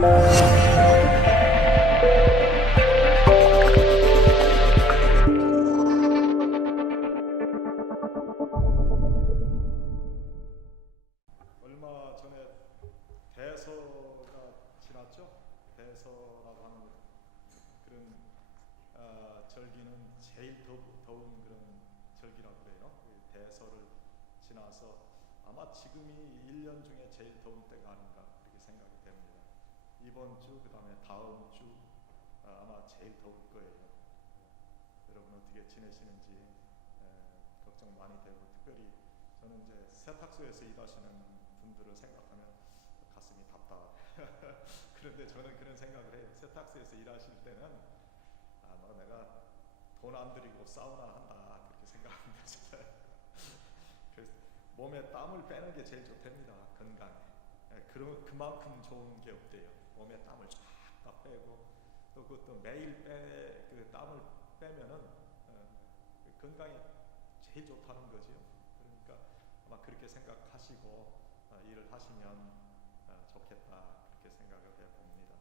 얼마 전에 대서가 지났죠. 대서라고 하는 그런 절기는 제일 더운 그런 절기라고 그래요. 대서를 지나서 아마 지금이 1년 중에 제일 더운 때가 아닌가 그렇게 생각이 됩니다. 이번 주 그다음에 다음 주 아마 제일 더울 거예요. 여러분 어떻게 지내시는지 걱정 많이 되고, 특별히 저는 이제 세탁소에서 일하시는 분들을 생각하면 가슴이 답답. 그런데 저는 그런 생각을 해요. 세탁소에서 일하실 때는 뭐 내가 돈 안 들이고 사우나 한다 그렇게 생각합니다. 그래서 몸에 땀을 빼는 게 제일 좋답니다. 건강에. 그럼 그만큼 좋은 게 없대요. 몸에 땀을 쫙 다 빼고, 또 그것도 매일 그 땀을 빼면은 건강에 제일 좋다는 거죠. 그러니까 아마 그렇게 생각하시고 일을 하시면 좋겠다 그렇게 생각을 해봅니다.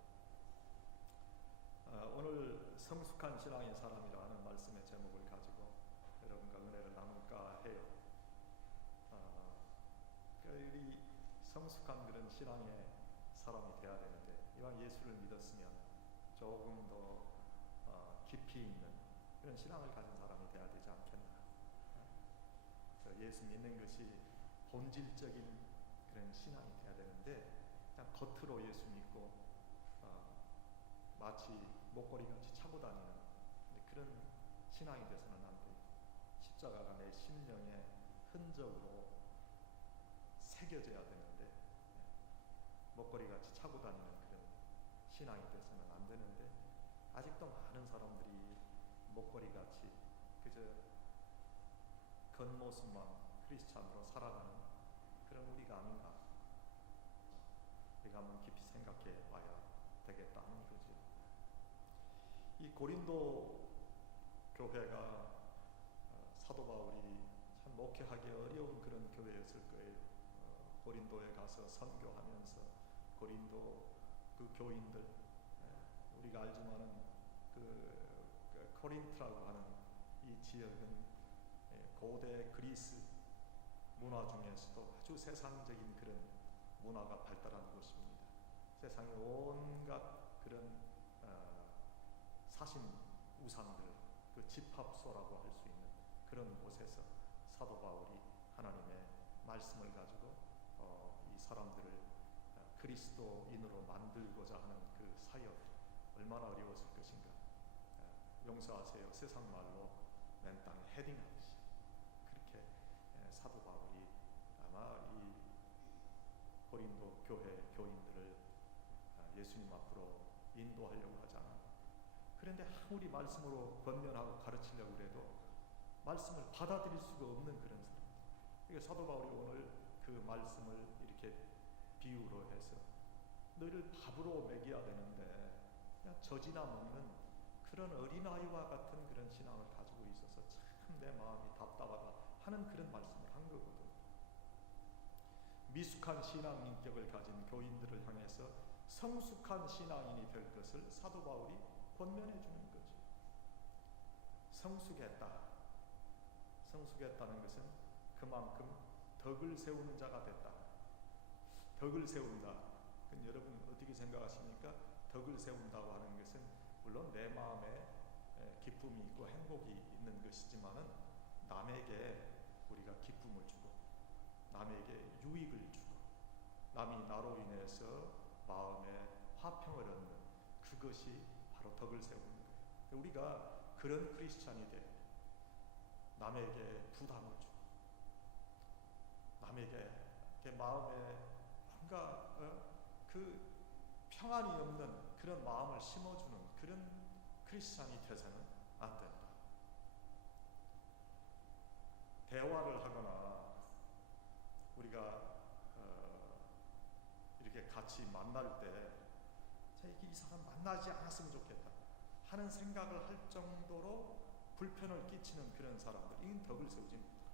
오늘 성숙한 신앙의 사람이라는 말씀의 제목을 가지고 여러분과 은혜를 나눌까 해요. 우리 성숙한 그런 신앙의 사람이 되어야 되는데, 이왕 예수를 믿었으면 조금 더 깊이 있는 그런 신앙을 가진 사람이 되어야 되지 않겠나. 예수 믿는 것이 본질적인 그런 신앙이 되어야 되는데, 그냥 겉으로 예수 믿고 마치 목걸이같이 차고 다니는 그런 신앙이 돼서는 안 돼요. 십자가가 내 심령의 흔적으로 새겨져야 되는데, 목걸이같이 차고 다니는 그런 신앙이 돼서는 안 되는데, 아직도 많은 사람들이 목걸이같이 그저 겉모습만 크리스찬으로 살아가는 그런 우리가 아닌가. 우리가 한번 깊이 생각해 봐야 되겠다 하는 거죠. 이 고린도 교회가 사도 바울이 참 목회하기 어려운 그런 교회였을 거예요. 고린도에 가서 선교하면서 고린도 그 교인들, 우리가 알지만은 그 코린트라고 하는 이 지역은 고대 그리스 문화 중에서도 아주 세상적인 그런 문화가 발달한 곳입니다. 세상의 온갖 그런 사신 우상들, 그 집합소라고 할 수 있는 그런 곳에서 사도 바울이 하나님의 말씀을 가지고 이 사람들을 그리스도인으로 만들고자 하는 그 사역, 얼마나 어려웠을 것인가. 용서하세요, 세상 말로 맨 땅에 헤딩하듯이 그렇게 사도 바울이 아마 이 고린도 교회 교인들을 예수님 앞으로 인도하려고 하지 않았나. 그런데 아무리 말씀으로 권면하고 가르치려고 해도 말씀을 받아들일 수가 없는 그런 사람. 그러니까 사도 바울이 오늘 그 말씀을 이렇게 비유로 해서 너희를 밥으로 먹여야 되는데 그냥 젖이나 먹는 그런 어린아이와 같은 그런 신앙을 가지고 있어서 참 내 마음이 답답하다 하는 그런 말씀을 한 거거든. 미숙한 신앙 인격을 가진 교인들을 향해서 성숙한 신앙인이 될 것을 사도 바울이 권면해 주는 거죠. 성숙했다는 것은 그만큼 덕을 세우는 자가 됐다. 덕을 세운다. 그럼 여러분 어떻게 생각하십니까? 덕을 세운다고 하는 것은 물론 내 마음에 기쁨이 있고 행복이 있는 것이지만은 남에게 우리가 기쁨을 주고 남에게 유익을 주고 남이 나로 인해서 마음에 화평을 얻는 그것이 바로 덕을 세우는 거예요. 우리가 그런 크리스찬이 돼 남에게 부담을 주고 남에게 마음에 뭔가 그 평안이 없는 그런 마음을 심어주는 그런 크리스찬이 돼서는 안 된다. 대화를 하거나 우리가 이렇게 같이 만날 때 이 사람 만나지 않았으면 좋겠다 하는 생각을 할 정도로 불편을 끼치는 그런 사람들, 이건 덕을 세우지 못한다.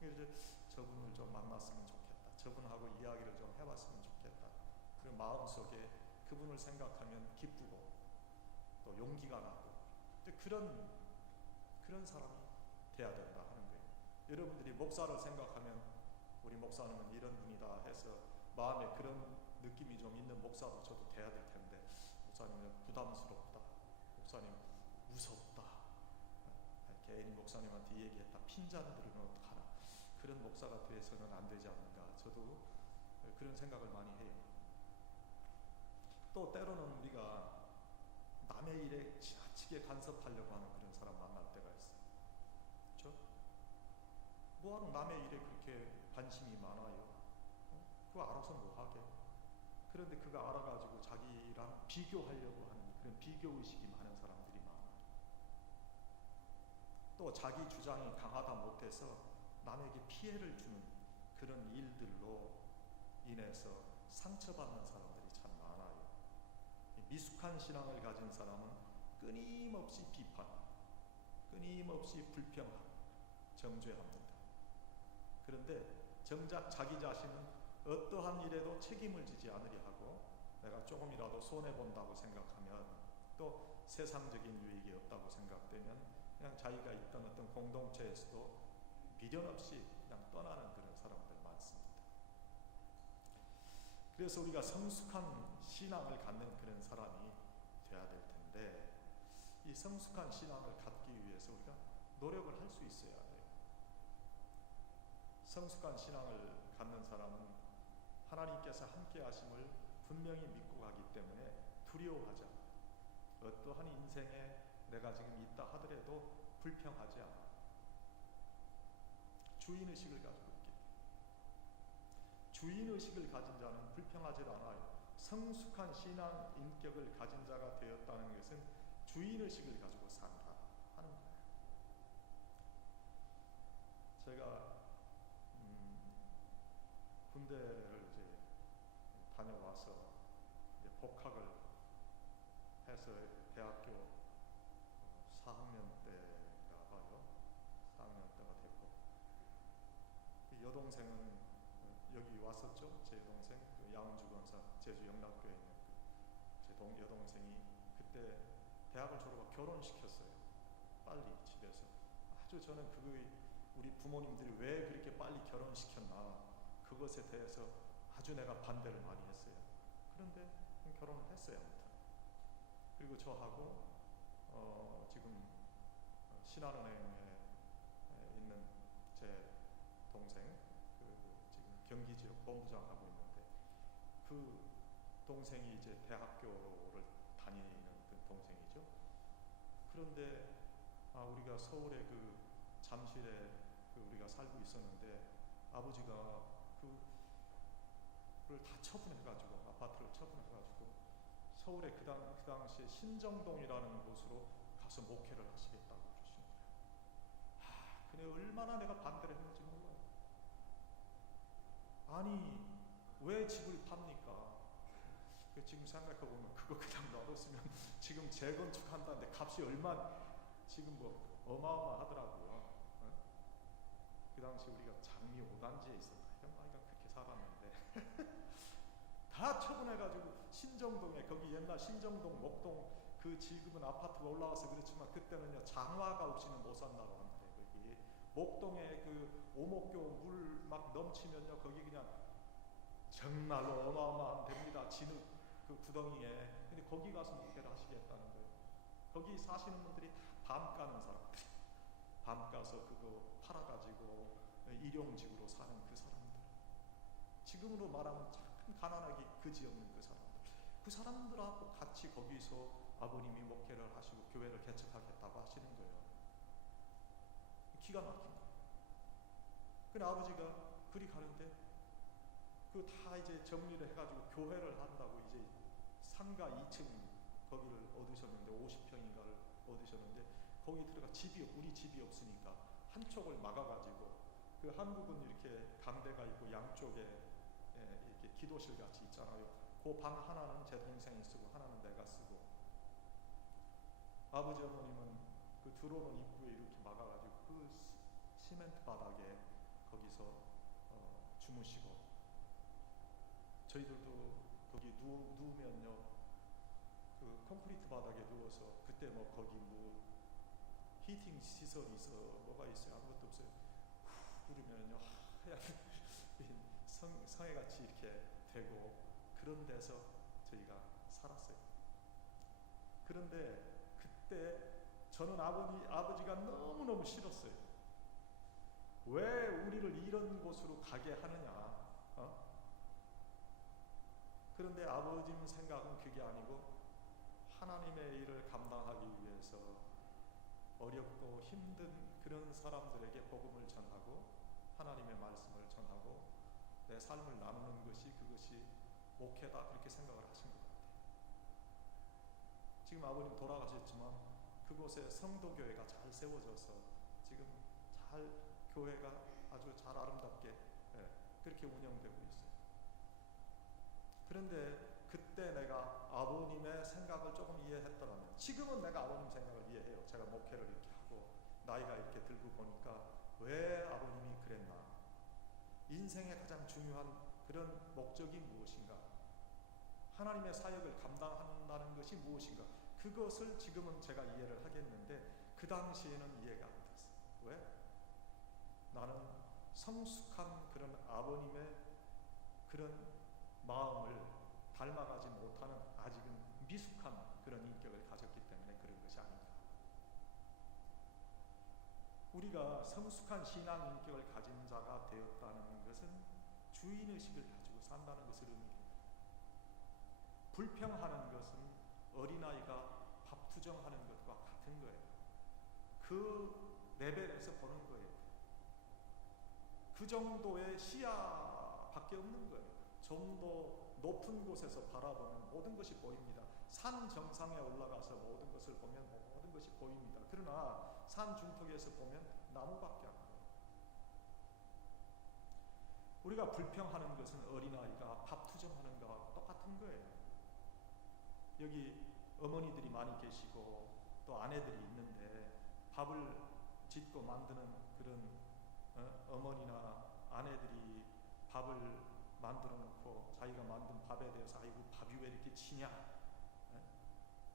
그래서 저분을 좀 만났으면 좋겠다, 저분하고 이야기를 좀 해봤으면 좋겠다, 그리고 마음속에 그분을 생각하면 기쁘고 또 용기가 나고 그런 사람이 돼야 된다 하는 거예요. 여러분들이 목사를 생각하면 우리 목사님은 이런 분이다 해서 마음에 그런 느낌이 좀 있는 목사도 저도 돼야 될 텐데, 목사님은 부담스럽다, 목사님 무섭다, 괜히 목사님한테 얘기했다 핀잔 들으면 어떡하나, 그런 목사가 돼서는 안 되지 않는가, 저도 그런 생각을 많이 해요. 또 때로는 우리가 남의 일에 지나치게 간섭하려고 하는 그런 사람 만날 때가 있어요. 그렇죠? 뭐하러 남의 일에 그렇게 관심이 많아요? 그거 알아서 뭐하게? 그런데 그거 알아가지고 자기랑 비교하려고 하는 그런 비교의식이 많은 사람들이 많아요. 또 자기 주장이 강하다 못해서 남에게 피해를 주는 그런 일들로 인해서 상처받는 사람들이 참 많아요. 미숙한 신앙을 가진 사람은 끊임없이 비판, 끊임없이 불평하고 정죄합니다. 그런데 정작 자기 자신은 어떠한 일에도 책임을 지지 않으려 하고, 내가 조금이라도 손해본다고 생각하면, 또 세상적인 유익이 없다고 생각되면 그냥 자기가 있던 어떤 공동체에서도 미련 없이 그냥 떠나는 그런 사람들 많습니다. 그래서 우리가 성숙한 신앙을 갖는 그런 사람이 돼야 될 텐데, 이 성숙한 신앙을 갖기 위해서 우리가 노력을 할 수 있어야 돼요. 성숙한 신앙을 갖는 사람은 하나님께서 함께 하심을 분명히 믿고 가기 때문에 두려워하지 않아요. 어떠한 인생에 내가 지금 있다 하더라도 불평하지 않아요. 주인의식을 가지고 있기 때문에. 주인의식을 가진 자는 불평하지 않아요. 성숙한 신앙 인격을 가진 자가 되었다는 것은 주인의식을 가지고 산다 하는 거예요. 제가 군대를 이제 다녀와서 이제 복학을 해서 대학교 4학년 때가 봐요. 4학년 때가 됐고, 여동생은 여기 왔었죠. 제 동생, 양운주건사 제주 영락교에 있는 제 여동생이 그때 대학을 졸업하고 결혼시켰어요. 빨리 집에서. 아주 저는 우리 부모님들이 왜 그렇게 빨리 결혼시켰나, 그것에 대해서 아주 내가 반대를 많이 했어요. 그런데 결혼을 했어요. 그리고 저하고 지금 신한은행에 있는 제 동생, 지금 경기 지역 본부장 하고 있는데, 그 동생이 이제 대학교를 다니는 그 동생이죠. 그런데 우리가 서울의 그 잠실에 우리가 살고 있었는데, 아버지가 그를 다 처분해가지고, 아파트를 처분해가지고 서울에 그 당시에 신정동이라는 곳으로 가서 목회를 하시겠다고 그러시는 거예요. 근데 얼마나 내가 반대를 했는지 몰라요. 아니, 왜 집을 팝니까? 지금 생각해보면 그거 그냥 놔뒀으면 지금 재건축한다는데 값이 지금 뭐 어마어마하더라고요. 그 당시 우리가 장미 5단지에 있었나 이런 아이가 그렇게 살았는데 다 처분해가지고 신정동에, 거기 옛날 신정동 목동 그 지금은 아파트가 올라와서 그렇지만 그때는요 장화가 없이는 못 산다고 합니다. 거기 목동에 그 오목교 물 막 넘치면요 거기 그냥 정말로 어마어마한 됩니다. 진흙 그 구덩이에. 근데 거기 가서 목회를 하시겠다는 거예요. 거기 사시는 분들이 다 밤 까는 사람들, 밤 까서 그거 팔아가지고 일용직으로 사는 그 사람들, 지금으로 말하면 참 가난하기 그지없는 그 사람들하고 같이 거기서 아버님이 목회를 하시고 교회를 개척하겠다고 하시는 거예요. 기가 막힌 거예요. 근데 아버지가 그리 가는데 그 다 이제 정리를 해가지고 교회를 한다고 이제 상가 2층 거기를 얻으셨는데, 50평인가를 얻으셨는데, 거기 들어가 우리 집이 없으니까 한쪽을 막아가지고, 그 한국은 이렇게 강대가 있고 양쪽에 이렇게 기도실 같이 있잖아요. 그 방 하나는 제 동생이 쓰고 하나는 내가 쓰고, 아버지 어머님은 그 들어오는 입구에 이렇게 막아가지고 그 시멘트 바닥에 거기서 주무시고, 저희들도 거기 그 콘크리트 바닥에 누워서 그때 뭐 거기 뭐 히팅 시설이 있어 뭐가 있어요? 아무것도 없어요. 후 그러면요 하얀 성에같이 이렇게 되고 그런 데서 저희가 살았어요. 그런데 그때 저는 아버지가 너무너무 싫었어요. 왜 우리를 이런 곳으로 가게 하느냐? 그런데 아버님 생각은 그게 아니고 하나님의 일을 감당하기 위해서 어렵고 힘든 그런 사람들에게 복음을 전하고 하나님의 말씀을 전하고 내 삶을 나누는 것이 그것이 목회다 그렇게 생각을 하신 것 같아요. 지금 아버님 돌아가셨지만 그곳에 성도교회가 잘 세워져서 지금 잘 교회가 아주 잘 아름답게 그렇게 운영되고 있어요. 그런데 그때 내가 아버님의 생각을 조금 이해했더라면 지금은 내가 아버님 생각을 이해해요. 제가 목회를 이렇게 하고 나이가 이렇게 들고 보니까 왜 아버님이 그랬나? 인생의 가장 중요한 그런 목적이 무엇인가? 하나님의 사역을 감당한다는 것이 무엇인가? 그것을 지금은 제가 이해를 하겠는데 그 당시에는 이해가 안 됐어요. 왜? 나는 성숙한 그런 아버님의 그런 마음을 닮아가지 못하는 아직은 미숙한 그런 인격을 가졌기 때문에 그런 것이 아닌가. 우리가 성숙한 신앙 인격을 가진 자가 되었다는 것은 주인의식을 가지고 산다는 것을 의미합니다. 불평하는 것은 어린아이가 밥 투정하는 것과 같은 거예요. 그 레벨에서 보는 거예요. 그 정도의 시야밖에 없는 거예요. 좀 더 높은 곳에서 바라보면 모든 것이 보입니다. 산 정상에 올라가서 모든 것을 보면 모든 것이 보입니다. 그러나 산 중턱에서 보면 나무밖에 안 보여요. 우리가 불평하는 것은 어린아이가 밥 투정하는 것과 똑같은 거예요. 여기 어머니들이 많이 계시고 또 아내들이 있는데 밥을 짓고 만드는 그런 어머니나 아내들이 밥을 만들어 놓고 자기가 만든 밥에 대해서 아이고 밥이 왜 이렇게 치냐,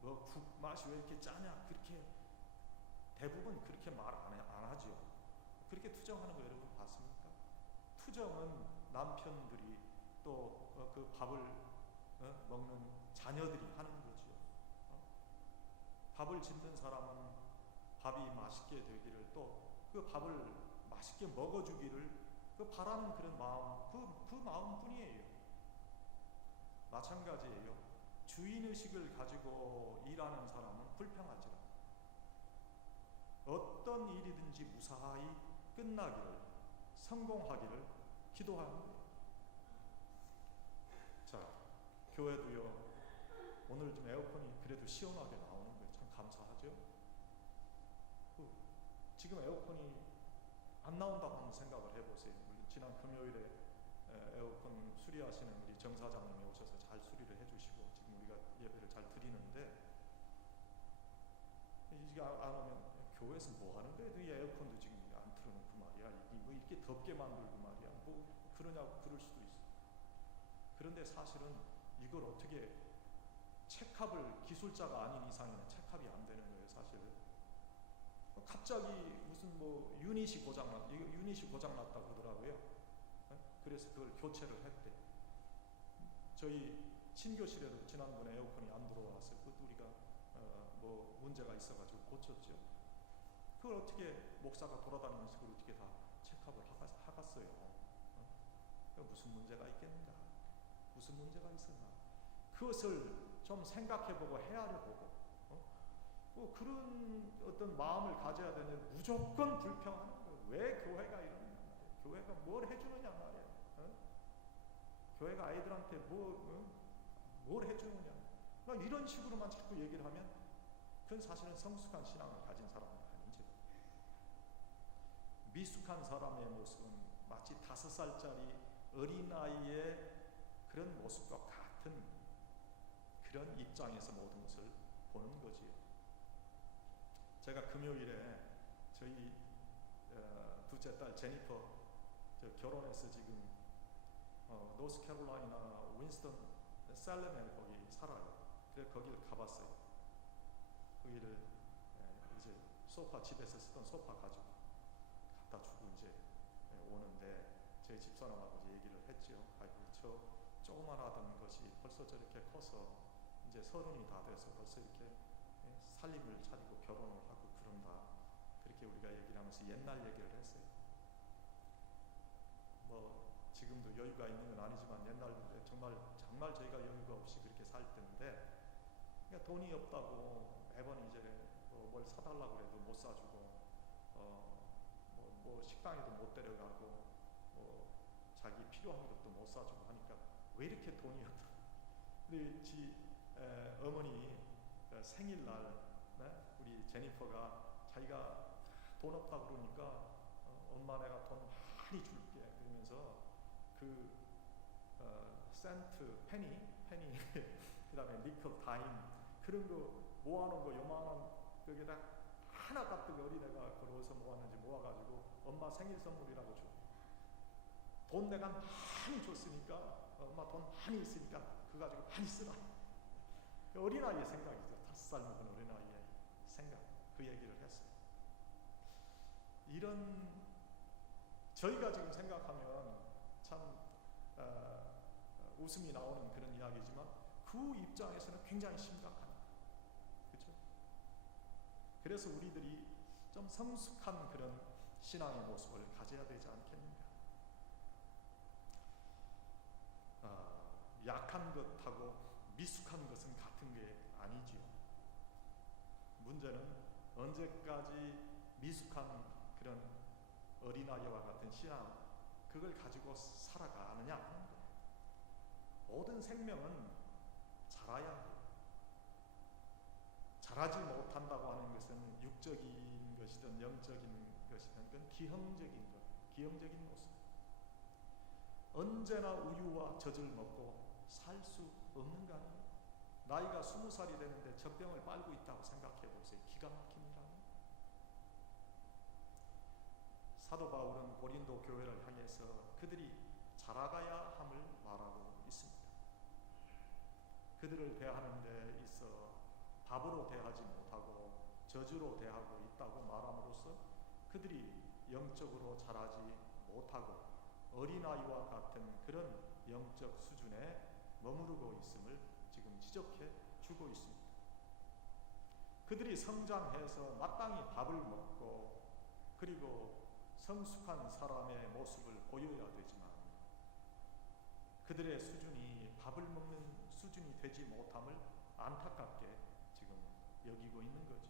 뭐 국 맛이 왜 이렇게 짜냐, 그렇게 대부분 그렇게 말 안 하죠. 그렇게 투정하는 거 여러분 봤습니까? 투정은 남편들이 또 그 밥을 먹는 자녀들이 하는 거죠. 밥을 짓는 사람은 밥이 맛있게 되기를 또 그 밥을 맛있게 먹어주기를 그 바라는 그런 마음, 그 마음뿐이에요. 마찬가지예요. 주인의식을 가지고 일하는 사람은 불평하지 않아요. 어떤 일이든지 무사히 끝나기를, 성공하기를 기도하는 거예요. 자, 교회도요. 오늘 좀 에어컨이 그래도 시원하게 나오는 거예요. 참 감사하죠. 지금 에어컨이 안 나온다고 한번 생각을 해보세요. 지난 금요일에 에어컨 수리하시는 우리 정 사장님이 오셔서 잘 수리를 해주시고 지금 우리가 예배를 잘 드리는데 이게 안 오면 교회에서 뭐 하는 거예요? 이 에어컨도 지금 안 틀어놓고 말이야. 뭐 이렇게 덥게 만들고 말이야. 뭐 그러냐고 그럴 수도 있어. 그런데 사실은 이걸 어떻게 체크업을 기술자가 아닌 이상에는 체크업이 안 되는 거예요, 사실은. 갑자기 무슨 뭐 유닛이 고장났다고 하더라고요. 그래서 그걸 교체를 했대. 저희 친교실에도 지난번에 에어컨이 안 들어와서 그것도 우리가 뭐 문제가 있어가지고 고쳤죠. 그걸 어떻게 목사가 돌아다니면서 그걸 어떻게 다 체크업을 하갔어요. 무슨 문제가 있겠는가? 무슨 문제가 있었나? 그것을 좀 생각해보고 헤아려보고 그런 어떤 마음을 가져야 되는데 무조건 불평하는 거예요. 왜 교회가 이러느냐 말이에요. 교회가 뭘 해주느냐 말이에요. 교회가 아이들한테 뭘 해주느냐. 그러니까 이런 식으로만 자꾸 얘기를 하면 그건 사실은 성숙한 신앙을 가진 사람은 아니죠. 미숙한 사람의 모습은 마치 5살짜리 어린아이의 그런 모습과 같은 그런 입장에서 모든 것을 보는 거지요. 제가 금요일에 저희 둘째 딸 제니퍼 결혼해서 지금 노스캐롤라이나 윈스턴 셀렘에 거기 살아요. 그래서 거기를 가봤어요. 거기를 이제 소파, 집에서 쓰던 소파 가지고 갖다 주고 이제 오는데 저희 집사람하고 이제 얘기를 했죠. 아이고 저 조그만하던 것이 벌써 저렇게 커서 이제 30이 다 돼서 벌써 이렇게 살림을 차리고 결혼을 하고 그런다. 그렇게 우리가 얘기를 하면서 옛날 얘기를 했어요. 뭐 지금도 여유가 있는 건 아니지만 옛날 정말 저희가 여유가 없이 그렇게 살 때인데, 그러니까 돈이 없다고 매번 이제 뭘 사달라고 해도 못 사주고, 뭐 식당에도 못 데려가고, 뭐 자기 필요한 것도 못 사주고 하니까 왜 이렇게 돈이 없다. 근데 어머니 생일날 우리 제니퍼가 자기가 돈 없다 그러니까 엄마 내가 돈 많이 줄게 그러면서 그 센트, 페니 그 다음에 니클, 다임 그런 거 모아놓은 거 요만한 거기다 하나 가득 어린애가 그걸 어디서 모았는지 모아가지고 엄마 생일 선물이라고 줘. 돈 내가 많이 줬으니까 엄마 돈 많이 있으니까 그거 가지고 많이 쓰라. 어린아이의 생각이죠. 5살 먹은 어린아이의 생각. 그 얘기를 했어요. 이런 저희가 지금 생각하면 참 웃음이 나오는 그런 이야기지만 그 입장에서는 굉장히 심각한, 그렇죠? 그래서 우리들이 좀 성숙한 그런 신앙의 모습을 가져야 되지 않겠는가? 약한 것하고 미숙한 것은 같은 게 아니지요. 문제는 언제까지 미숙한 그런 어린아이와 같은 신앙, 그걸 가지고 살아가느냐 하는 거예요. 모든 생명은 자라야 해요. 자라지 못한다고 하는 것은 육적인 것이든 영적인 것이든 그건 기형적인 것, 기형적인 모습. 언제나 우유와 젖을 먹고 살 수 없는 거 아니에요? 나이가 20살이 됐는데 젖병을 빨고 있다고 생각해 보세요. 기가 막힙니다. 사도 바울은 고린도 교회를 향해서 그들이 자라가야 함을 말하고 있습니다. 그들을 대하는 데 있어 밥으로 대하지 못하고 저주로 대하고 있다고 말함으로써 그들이 영적으로 자라지 못하고 어린아이와 같은 그런 영적 수준에 머무르고 있음을 지금 지적해 주고 있습니다. 그들이 성장해서 마땅히 밥을 먹고 그리고 성숙한 사람의 모습을 보여야 되지만 그들의 수준이 밥을 먹는 수준이 되지 못함을 안타깝게 지금 여기고 있는 거죠.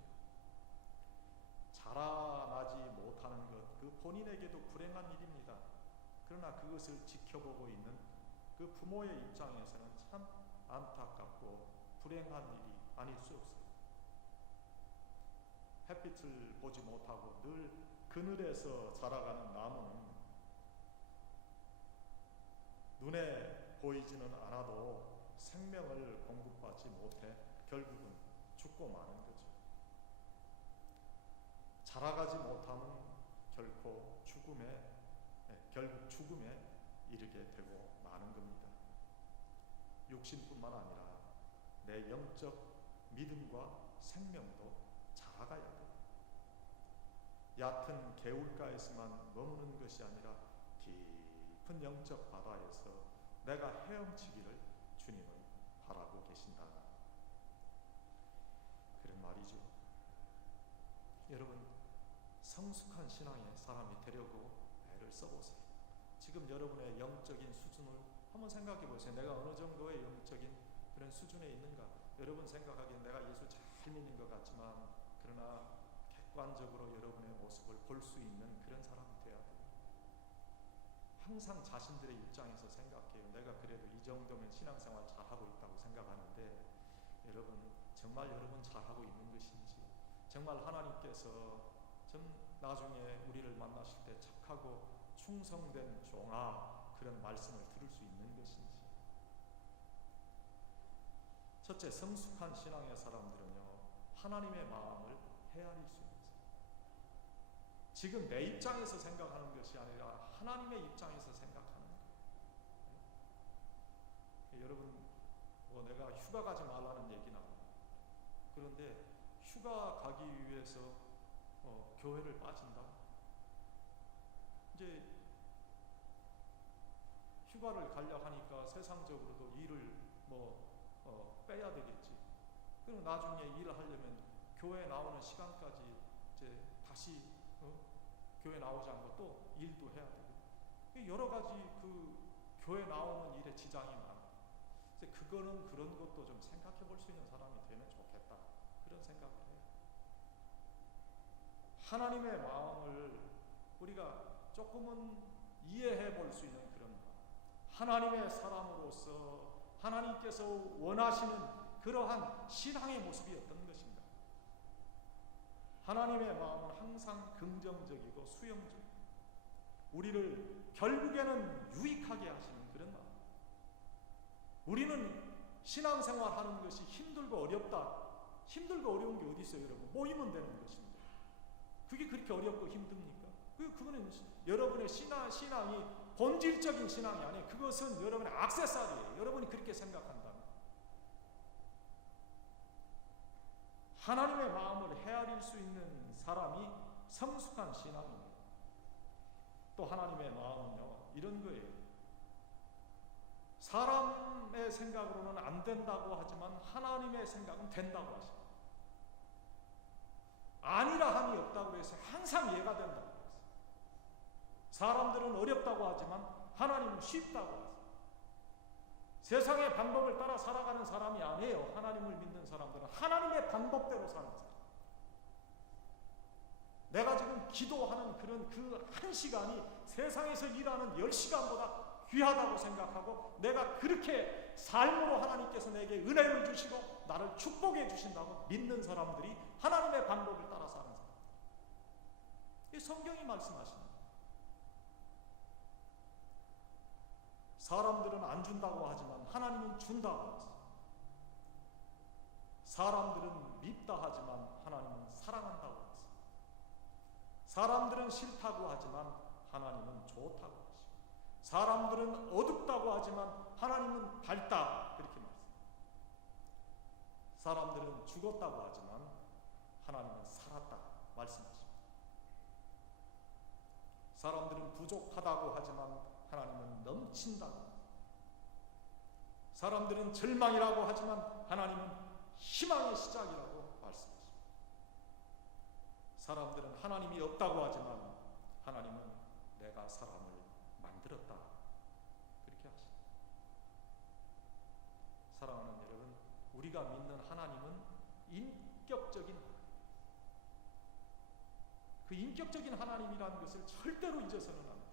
자라나지 못하는 것, 그 본인에게도 불행한 일입니다. 그러나 그것을 지켜보고 있는 그 부모의 입장에서는 참 안타깝고 불행한 일이 아닐 수 없어요. 햇빛을 보지 못하고 늘 그늘에서 자라가는 나무는 눈에 보이지는 않아도 생명을 공급받지 못해 결국은 죽고 마는 거죠. 자라가지 못하면 결국 죽음에 이르게 되고 마는 겁니다. 육신뿐만 아니라 내 영적 믿음과 생명도 자라가야 돼요. 얕은 개울가에서만 머무는 것이 아니라 깊은 영적 바다에서 내가 헤엄치기를 주님은 바라고 계신다. 그런 말이죠. 여러분, 성숙한 신앙의 사람이 되려고 애를 써보세요. 지금 여러분의 영적인 수준을 한번 생각해 보세요. 내가 어느 정도의 영적인 그런 수준에 있는가? 여러분 생각하기엔 내가 예수 잘 믿는 것 같지만 그러나 객관적으로 여러분의 모습을 볼 수 있는 그런 사람이 돼야 돼요. 항상 자신들의 입장에서 생각해요. 내가 그래도 이 정도면 신앙생활 잘하고 있다고 생각하는데 여러분 정말 여러분 잘하고 있는 것인지, 정말 하나님께서 나중에 우리를 만나실 때 착하고 충성된 종아 그런 말씀을 들을 수 있는 것인지. 첫째, 성숙한 신앙의 사람들은요 하나님의 마음을 헤아릴 수 있는 사람. 지금 내 입장에서 생각하는 것이 아니라 하나님의 입장에서 생각하는 거예요. 여러분 내가 휴가 가지 말라는 얘기는 그런데 휴가 가기 위해서 교회를 빠진다. 이제 휴가를 가려 하니까 세상적으로도 일을 빼야 되겠지. 그럼 나중에 일을 하려면 교회 나오는 시간까지 이제 다시 교회 나오지 않고 또 일도 해야 되고, 여러 가지 그 교회 나오는 일에 지장이 많아. 이제 그거는 그런 것도 좀 생각해 볼 수 있는 사람이 되면 좋겠다, 그런 생각을 해요. 하나님의 마음을 우리가 조금은 이해해 볼 수 있는 그런 마음, 하나님의 사람으로서 하나님께서 원하시는 그러한 신앙의 모습이 어떤 것인가? 하나님의 마음은 항상 긍정적이고 수용적, 우리를 결국에는 유익하게 하시는 그런 마음. 우리는 신앙생활 하는 것이 힘들고 어렵다. 힘들고 어려운 게 어디 있어요, 여러분? 모이면 되는 것입니다. 그게 그렇게 어렵고 힘듭니까? 그거는 여러분의 신앙이 본질적인 신앙이 아니에요. 그것은 여러분의 액세서리예요. 여러분이 그렇게 생각한다면. 하나님의 마음을 헤아릴 수 있는 사람이 성숙한 신앙입니다. 또 하나님의 마음은요, 이런 거예요. 사람의 생각으로는 안 된다고 하지만 하나님의 생각은 된다고 하십니다. 아니라 함이 없다고 해서 항상 예가 된다고 했어요. 사람들은 어렵다고 하지만 하나님은 쉽다고 하세요. 세상의 방법을 따라 살아가는 사람이 아니에요. 하나님을 믿는 사람들은 하나님의 방법대로 사는 사람. 내가 지금 기도하는 그런 그 한 시간이 세상에서 일하는 10시간보다 귀하다고 생각하고, 내가 그렇게 삶으로 하나님께서 내게 은혜를 주시고 나를 축복해 주신다고 믿는 사람들이 하나님의 방법을 따라 사는 사람. 이 성경이 말씀하십니다. 사람들은 안 준다고 하지만 하나님은 준다고 하세요. 사람들은 밉다 하지만 하나님은 사랑한다고 하세요. 사람들은 싫다고 하지만 하나님은 좋다고 하시고, 사람들은 어둡다고 하지만 하나님은 밝다, 그렇게 말씀합니다. 사람들은 죽었다고 하지만 하나님은 살았다 말씀하십니다. 사람들은 부족하다고 하지만 하나님은 넘친다고, 사람들은 절망이라고 하지만 하나님은 희망의 시작이라고 말씀하십니다. 사람들은 하나님이 없다고 하지만 하나님은 내가 사람을 만들었다, 그렇게 하십니다. 사랑하는 여러분, 우리가 믿는 하나님은 인격적인 하나님, 그 인격적인 하나님이라는 것을 절대로 잊어서는 안 돼요.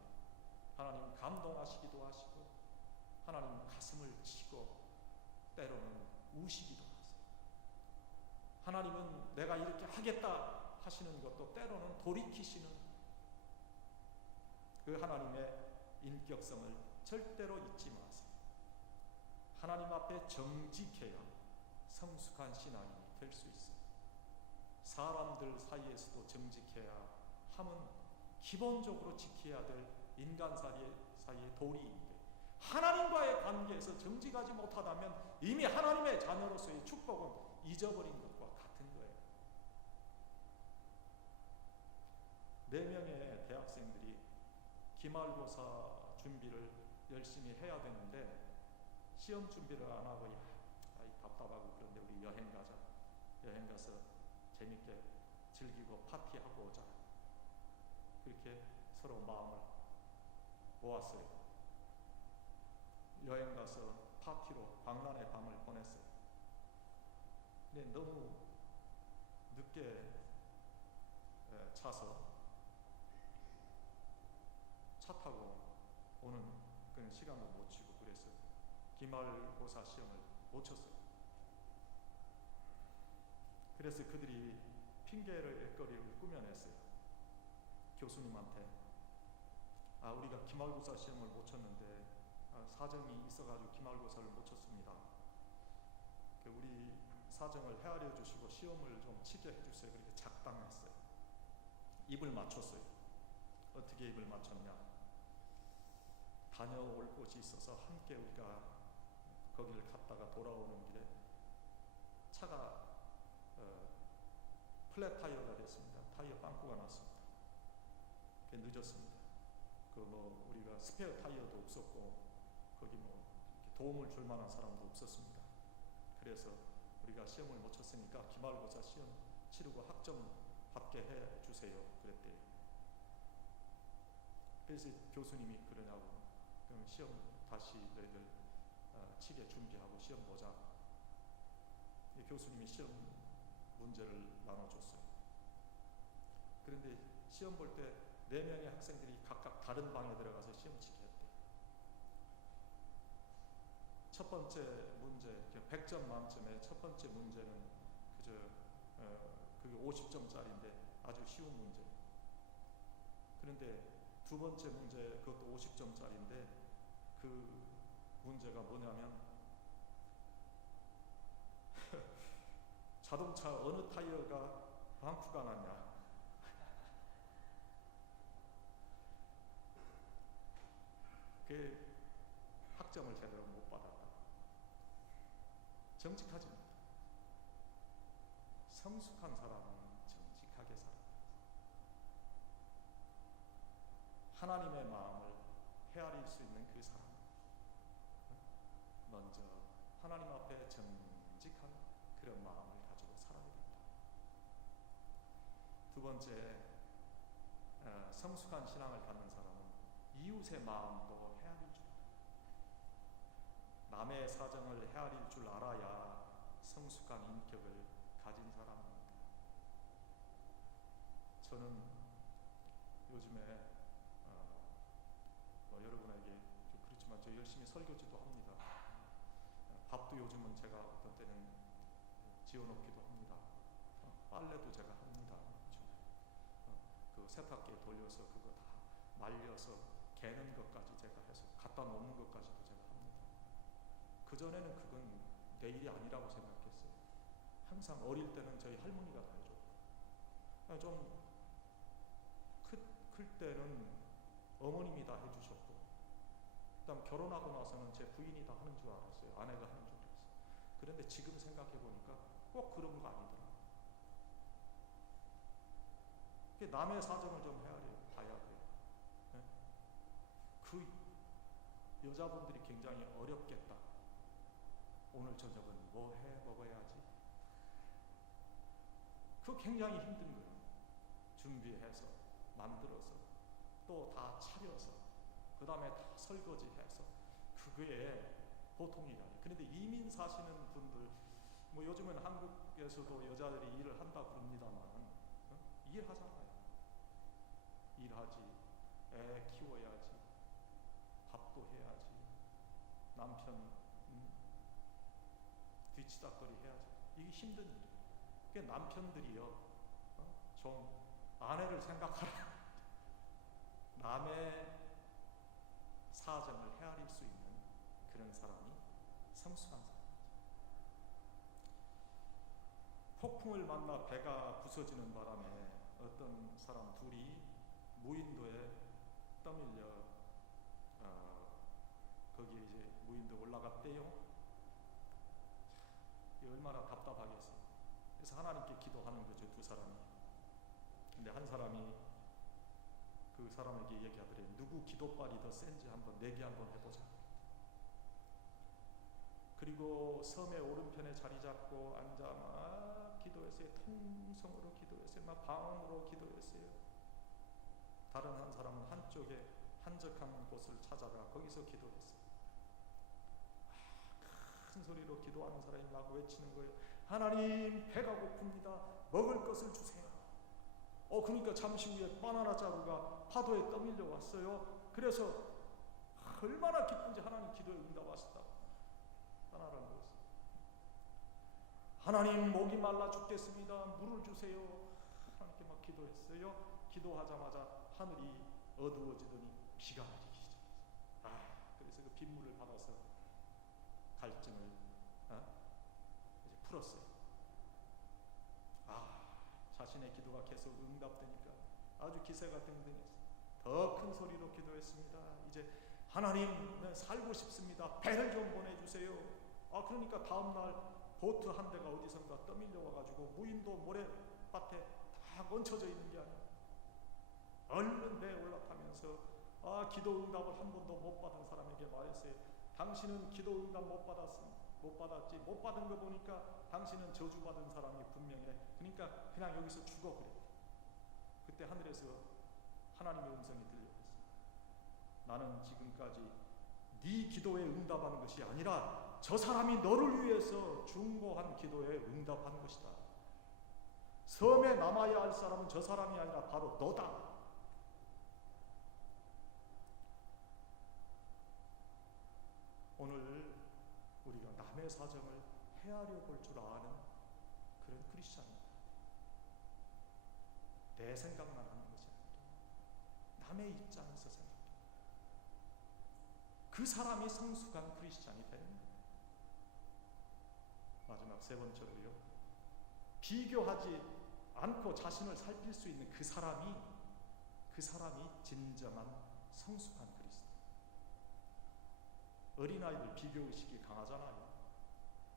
하나님은 감동하시기도 하시고, 하나님은 가슴을 치고 때로는 우시기도 하세요. 하나님은 내가 이렇게 하겠다 하시는 것도 때로는 돌이키시는, 그 하나님의 인격성을 절대로 잊지 마세요. 하나님 앞에 정직해야 성숙한 신앙이 될 수 있어요. 사람들 사이에서도 정직해야 함은 기본적으로 지켜야 될 인간 사이의 도리인데, 하나님과의 관계에서 정직하지 못하다면 이미 하나님의 자녀로서의 축복은 잊어버린 것과 같은 거예요. 4명의 대학생들이 기말고사 준비를 열심히 해야 되는데 시험 준비를 안 하고 답답하고 그런데 우리 여행 가자. 여행 가서 재밌게 즐기고 파티하고 오자. 그렇게 서로 마음을 모았어요. 여행 가서 파티로 광란의 밤을 보냈어요. 근데 너무 늦게 차서 차 타고 오는 그런 시간도 못 치고 그래서 기말고사 시험을 못 쳤어요. 그래서 그들이 핑계거리를 꾸며냈어요. 교수님한테 우리가 기말고사 시험을 못 쳤는데 사정이 있어가지고 기말고사를 못 쳤습니다. 우리 사정을 헤아려 주시고 시험을 좀 치게 해주세요. 그렇게 작당했어요. 입을 맞췄어요. 어떻게 입을 맞췄냐? 다녀올 곳이 있어서 함께 우리가 거기를 갔다가 돌아오는 길에 차가 플랫 타이어가 됐습니다. 타이어 빵꾸가 났습니다. 그게 늦었습니다. 우리가 스페어 타이어도 없었고 거기 도움을 줄 만한 사람도 없었습니다. 그래서 우리가 시험을 못 쳤으니까 기말고사 시험 치르고 학점 받게 해 주세요. 그랬대요. 그래서 교수님이 그러냐고, 그럼 시험 다시 너희들 치게 준비하고 시험 보자. 교수님이 시험 문제를 나눠줬어요. 그런데 시험 볼 때 4명의 학생들이 각각 다른 방에 들어가서 시험 치게 했대요. 첫 번째 문제, 100점 만점에 첫 번째 문제는 그게 50점짜리인데 아주 쉬운 문제. 그런데 두 번째 문제, 그것도 50점짜리인데 그 문제가 뭐냐면 자동차 어느 타이어가 빵꾸가 났냐. 그 학점을 제대로 못 받았다. 정직하지 못해. 성숙한 사람은 정직하게 살아. 하나님의 마음을 헤아릴 수 있는 그 사람, 먼저 하나님 앞에 정직한 그런 마음을 가지고 살아야 된다. 두 번째, 성숙한 신앙을 갖는 사람은 이웃의 마음도 헤아릴 줄 알아. 남의 사정을 헤아릴 줄 알아야 성숙한 인격을 가진 사람입니다. 저는 요즘에 여러분에게 좀 그렇지만 저 열심히 설교지도 합니다. 밥도 요즘은 제가 어떤 때는 지어놓기도 합니다. 빨래도 제가 합니다. 그 세탁기에 돌려서 그거 다 말려서 개는 것까지 제가 해서 갖다 놓는 것까지도 제가 합니다. 그전에는 그건 내 일이 아니라고 생각했어요. 항상 어릴 때는 저희 할머니가 다 해줬고, 좀 클 때는 어머님이 다 해주셨고, 그다음 결혼하고 나서는 제 부인이 다 하는 줄 알았어요. 아내가 하는 줄 알았어요. 그런데 지금 생각해 보니까 꼭 그런 거 아니더라고요. 남의 사정을 좀 봐야 돼요. 네? 그 여자분들이 굉장히 어렵겠다. 오늘 저녁은 뭐 해 먹어야지. 그거 굉장히 힘든 거예요. 준비해서 만들어서 또 다 차려서 그 다음에 다 설거지해서 그게 보통이 아니에요. 그런데 이민 사시는 분들, 요즘은 한국에서도 여자들이 일을 한다 그럽니다만 일하잖아요. 일하지, 애 키워야지, 밥도 해야지, 남편 뒤치다거리 해야지. 이게 힘든 일이에요. 그러니까 남편들이요, 좀 아내를 생각하라. 남의 사정을 헤아릴 수 있는 그런 사람이 성숙한 사람이죠. 폭풍을 만나 배가 부서지는 바람에 어떤 사람 둘이 무인도에 떠밀려 거기에 이제 무인도 올라갔대요. 얼마나 답답하겠어요. 그래서 하나님께 기도하는 거죠, 두 사람이. 근데 한 사람이 그 사람에게 얘기하더래요. 누구 기도발이 더 센지 한번 내기 한번 해보자. 그리고 섬의 오른편에 자리 잡고 앉아 막 기도했어요. 통성으로 기도했어요. 막 방언으로 기도했어요. 다른 한 사람은 한쪽에 한적한 곳을 찾아가 거기서 기도했어요. 큰 소리로 기도하는 사람이 막 외치는 거예요. 하나님, 배가 고픕니다. 먹을 것을 주세요. 그러니까 잠시 후에 바나나 자루가 파도에 떠밀려 왔어요. 그래서 얼마나 기쁜지 하나님 기도에 응답하셨다. 바나나를 먹었어요. 하나님, 목이 말라 죽겠습니다. 물을 주세요. 하나님께 막 기도했어요. 기도하자마자 하늘이 어두워지더니 비가 내리기 시작했어요. 그래서 그 빗물을 받아서 갈증을 이제 풀었어요. 자신의 기도가 계속 응답되니까 아주 기세가 등등했어요. 더 큰 소리로 기도했습니다. 이제 하나님, 살고 싶습니다. 배를 좀 보내주세요. 그러니까 다음날 보트 한 대가 어디선가 떠밀려 와가지고 무인도 모래 밭에 다 얹혀져 있는 게 아니에요. 얼른 배에 올라타면서 기도 응답을 한 번도 못 받은 사람에게 말했어요. 당신은 기도 응답 못 받았지. 못 받은 거 보니까 당신은 저주받은 사람이 분명해. 그러니까 그냥 여기서 죽어 그래. 그때 하늘에서 하나님의 음성이 들려왔어요. 나는 지금까지 네 기도에 응답하는 것이 아니라 저 사람이 너를 위해서 중보한 기도에 응답한 것이다. 섬에 남아야 할 사람은 저 사람이 아니라 바로 너다. 오늘 우리가 남의 사정을 헤아려 볼 줄 아는 그런 크리스찬입니다. 내 생각만 하는 것이 아니라 남의 입장에서 생각해. 그 사람이 성숙한 크리스찬이 되는 거예요. 마지막 세 번째로요. 비교하지 않고 자신을 살필 수 있는 그 사람이 진정한 성숙한 크리스찬. 어린아이들 비교의식이 강하잖아요.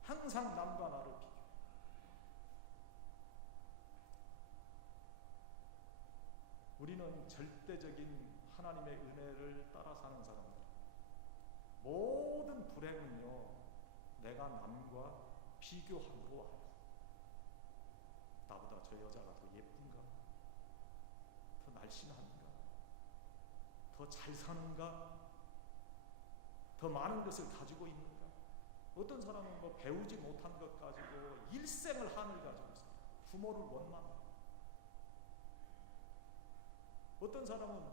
항상 남과 나를 비교. 우리는 절대적인 하나님의 은혜를 따라 사는 사람들. 모든 불행은요, 내가 남과 비교함으로 와요. 나보다 저 여자가 더 예쁜가? 더 날씬한가? 더 잘 사는가? 더 많은 것을 가지고 있는가? 어떤 사람은 뭐 배우지 못한 것 가지고 일생을 한을 가지고 있어요. 부모를 원망해요. 어떤 사람은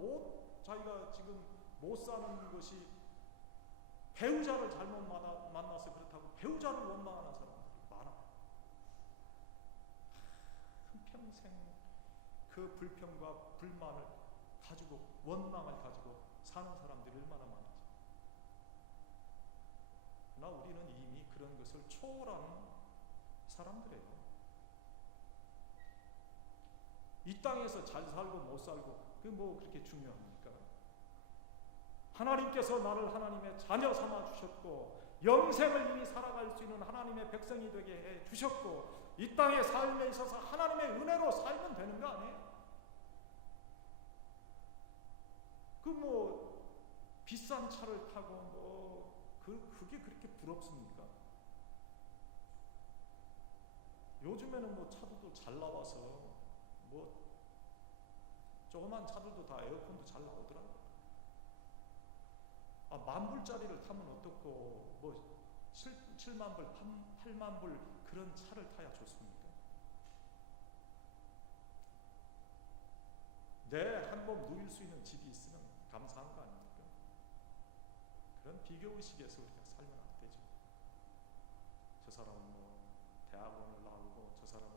자기가 지금 못 사는 것이 배우자를 잘못 만나서 그렇다고 배우자를 원망하는 사람들이 많아요. 한평생 그 불평과 불만을 가지고 원망을 가지고 사는 사람들이 얼마나 많은지. 그러나 우리는 이미 그런 것을 초월하는 사람들이에요. 이 땅에서 잘 살고 못 살고 그게 뭐 그렇게 중요합니까? 하나님께서 나를 하나님의 자녀 삼아 주셨고 영생을 이미 살아갈 수 있는 하나님의 백성이 되게 해 주셨고 이 땅의 삶에 있어서 하나님의 은혜로 살면 되는 거 아니에요? 그 뭐 비싼 차를 타고 뭐 그게 그렇게 부럽습니까? 요즘에는 뭐 차들도 잘 나와서 뭐 조그만 차들도 다 에어컨도 잘 나오더라고요. 10,000불짜리를 타면 어떻고 뭐 7만 불, 8만 불 그런 차를 타야 좋습니까? 한 몸 누릴 수 있는 집이 있으면 감사한 거 아닙니까? 그런 비교의식에서 우리가 살면 안 되죠. 저 사람은 뭐 대학원을 나오고 저 사람은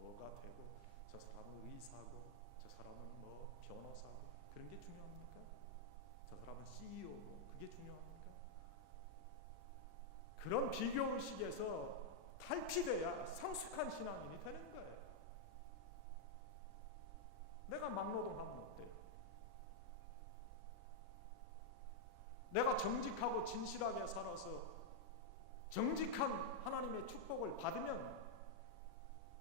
뭐가 되고 저 사람은 의사고 저 사람은 뭐 변호사고 그런 게 중요합니까? 저 사람은 CEO고 그게 중요합니까? 그런 비교의식에서 탈피돼야 성숙한 신앙인이 되는 거예요. 내가 막노동하면 어때요? 내가 정직하고 진실하게 살아서 정직한 하나님의 축복을 받으면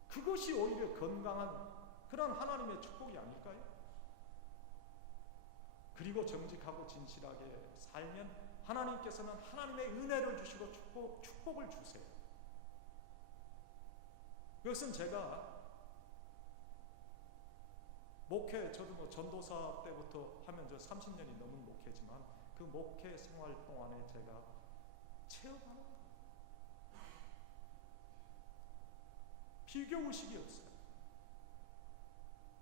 그것이 오히려 건강한 그런 하나님의 축복이 아닐까요? 그리고 정직하고 진실하게 살면 하나님께서는 하나님의 은혜를 주시고 축복을 주세요. 그것은 제가 목회, 저도 뭐 전도사 때부터 하면 30년이 넘은 목회지만 그 목회 생활 동안에 제가 체험하는 거예요. 비교의식이 없어요.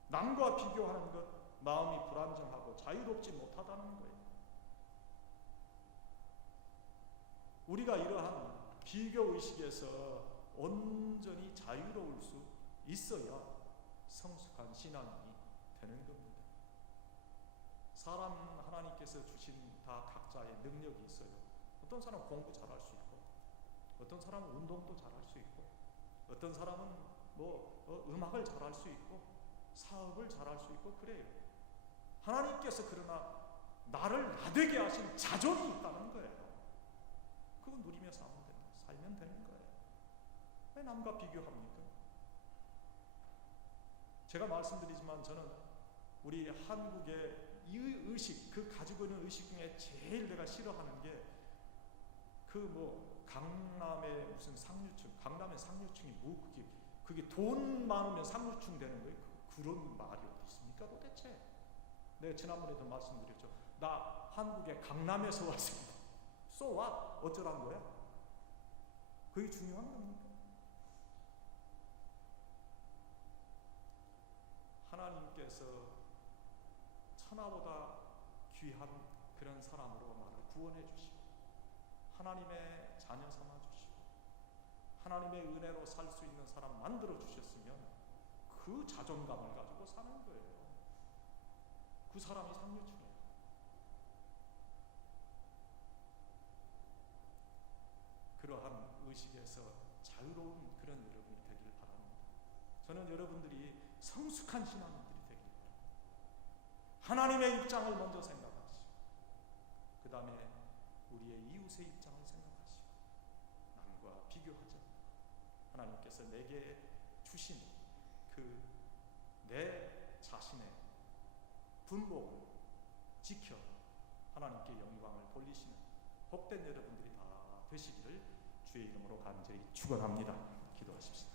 남과 비교하는 것, 마음이 불안정하고 자유롭지 못하다는 거예요. 우리가 이러한 비교의식에서 온전히 자유로울 수 있어야 성숙한 신앙인이 되는 겁니다. 사람 하나님께서 주신 다 각자의 능력이 있어요. 어떤 사람은 공부 잘할 수 있고 어떤 사람은 운동도 잘할 수 있고 어떤 사람은 음악을 잘할 수 있고 사업을 잘할 수 있고 그래요. 하나님께서 그러나 나를 나되게 하신 자존이 있다는 거예요. 그거 누리며 살면 되는 거예요. 왜 남과 비교합니까? 제가 말씀드리지만 저는 우리 한국의 이 의식, 그 가지고 있는 의식 중에 제일 내가 싫어하는 게 그 뭐 강남의 무슨 상류층, 강남의 상류층이 뭐 그게 돈 많으면 상류층 되는 거예요? 그런 말이 어디 있습니까 도대체? 내가 지난번에도 말씀드렸죠. 나 한국의 강남에서 왔습니다. So what? 어쩌란 거야? 그게 중요한 겁니까? 하나님께서 천하보다 귀한 그런 사람으로 나를 구원해 주시고 하나님의 자녀 삼아 주시고 하나님의 은혜로 살 수 있는 사람 만들어 주셨으면 그 자존감을 가지고 사는 거예요. 그 사람이 상류층이에요. 그러한 의식에서 자유로운 그런 여러분이 되길 바랍니다. 저는 여러분들이 성숙한 신앙인들이 되길 바랍니다. 하나님의 입장을 먼저 생각하시고 그 다음에 우리의 이웃의 입장을 생각하시고 남과 비교하지 않고 하나님께서 내게 주신 그 내 자신의 분복을 지켜 하나님께 영광을 돌리시는 복된 여러분들이 다 되시기를 주의 이름으로 간절히 축원합니다. 기도하십시오.